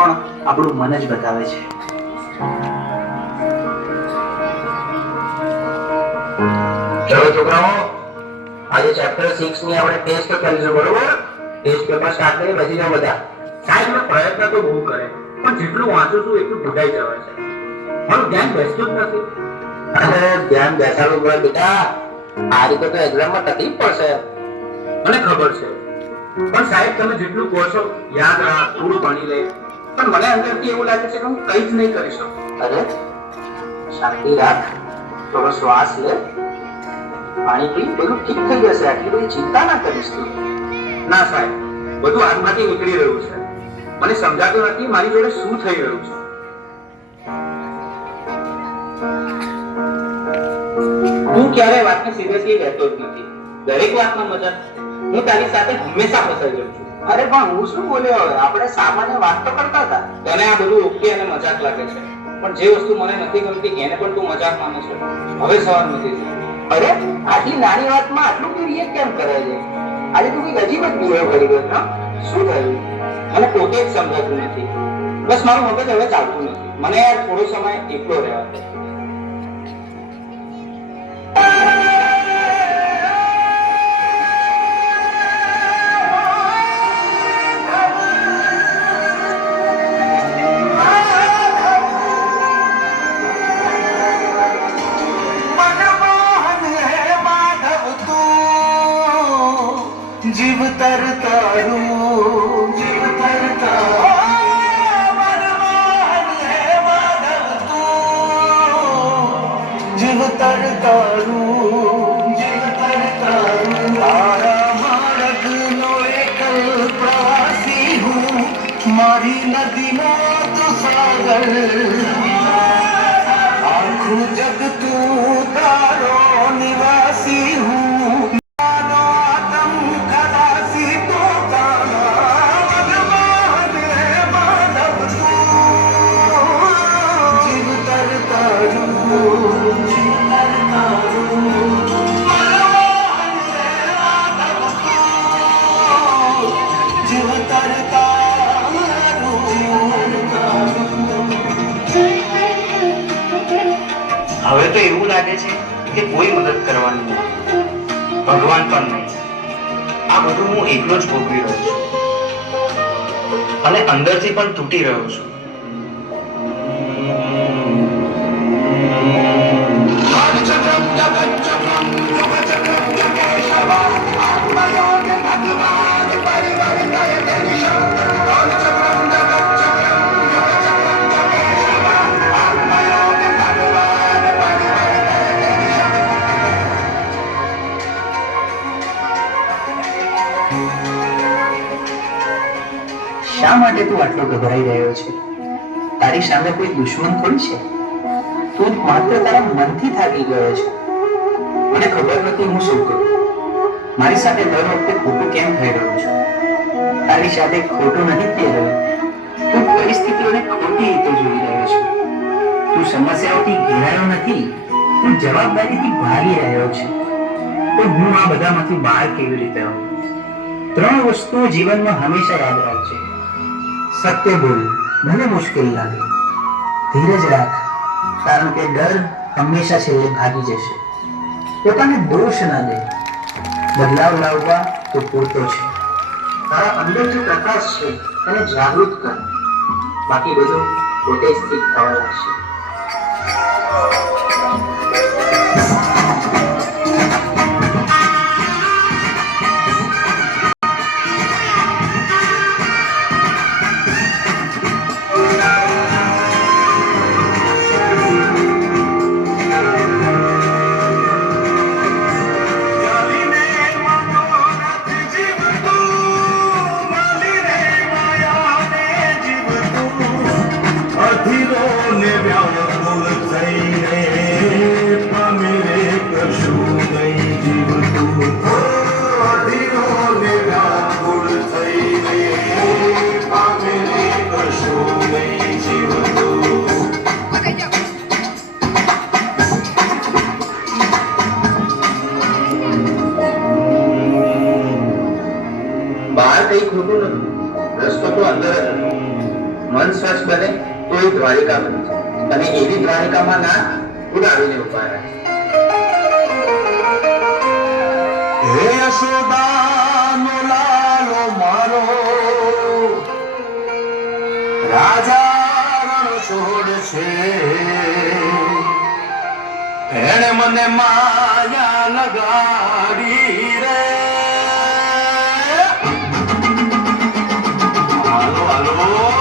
પણ આપણું મન જ બતાવે છે. ચલો છોકરાઓ, આજે ચેપ્ટર 6 ની આપણે ટેસ્ટ કરીશું, બરોબર? ટેસ્ટ પેપર સ્ટાર્ટ કરી બેસી જાઓ બધા. સાહેબ મેં પ્રયત્ન તો બહુ કરે પણ જેટલું વાંચું છું એટલું ભૂલાઈ જવાય છે. મારું ધ્યાન બેસતું જ નથી. અરે ધ્યાન બેસાડવું પડે બેટા, આ રીતે તો એક્ઝામમાં તકલીફ પડશે. મને ખબર છે પણ સાહેબ તમે જેટલું કહો છો યાદ રાખ, થોડું ભણી લે, પણ મને અંદરથી એવું લાગે છે કે હું કંઈ જ નહીં કરી શકું. અરે શાંતિ રાખ, થોડો શ્વાસ લે, પાણી પી, બધું ઠીક થઈ જશે. આટલી બધી ચિંતા ના કરીશ તું. ના સાહેબ, બધું હાથમાંથી નીકળી રહ્યું છે. મને સમજાતું નથી મારી જોડે શું થઈ રહ્યું છે. તું ક્યારે વાતને સિરિયસલી લેતો જ નથી. દરેક વાતમાં મજાક. હું તારી સાથે હંમેશા ફસાઈ જાઉં છું. અરે પણ હું શું બોલ્યો? હવે આપણે સામાન્ય વાત તો કરતા હતા. તને આ બધું ઓકે અને મજાક લાગે છે પણ જે વસ્તુ મને નથી ગમતી એને પણ તું મજાક માને છે. હવે સવાર નથી થયો. અરે આટલી નાની વાતમાં આટલું રિએક્ટ કેમ કરે છે? આજે તું કઈક અજીબ જ બિહેવ કરી ગયો છે. શું થયું? મને પોતે જ સમજાતું નથી. બસ મારું મગજ હવે ચાલતું નથી. મને યાર થોડો સમય એકલો રહેવા દે. જીવ તરતારું, જીવ તરતારું, મનમોહન હે માધવ તું. જીવ તરતારું, જીવ તરતારું, તારા માર્ગનો એકલ પ્રવાસી હું, મારી નદીનો તું સાગર, આખું જગ તું તારો નિવાસી હું. હવે તો એવું લાગે છે કે કોઈ મદદ કરવાનું નથી, ભગવાન પણ નહીં. આ બધું હું એકલો જ ભોગવી રહ્યો છું અને અંદરથી પણ તૂટી રહ્યો છું. શા માટે તું આટલો ગભરાઈ રહ્યો છે? તારી સામે કોઈ દુશ્મન થોડી છે. તું માત્ર તારા મનથી થાકી ગયો છે. મને ખબર નથી હું શું કરું. મારી સાથે દર વખતે ખોટું કેમ થઈ રહ્યું છે? તારી સાથે ખોટું નથી થઈ રહ્યું. તું પરિસ્થિતિઓને ખોટી રીતે જોઈ રહ્યો છે. તું સમસ્યાઓથી ઘેરાયો નથી, તું જવાબદારીથી ભાગી રહ્યો છે. તો હું આ બધામાંથી બહાર કેવી રીતે આવું? 3 વસ્તુઓ જીવનમાં હંમેશા યાદ રાખજે. સત્ય બોલ, ભલે મુશ્કેલ લાગે. ધીરજ રાખ, કારણ કે ડર હંમેશા છેલ્લે ભાગી જશે. પોતાને દોષ ના દે, બદલાવ લાવવા તો પૂરતો છે. તારા અંદર જે પ્રકાશ છે તેને જાગૃત કર, બાકી બધું પોતે જ ઠીક થવા લાગશે. બહાર કઈ ખોટું નથી, રસ્તો તો અંદર જ હતો. મન સ્વચ્છ બને તો એ દ્વારિકા બની છે અને એવી દ્વારિકામાં ના ઉડાવીને ઉભા રહે. હે યશોદાનો લાલો મારો રાજા રણ છોડ છે એણે મને માયા લગાડી રે હાલો હાલો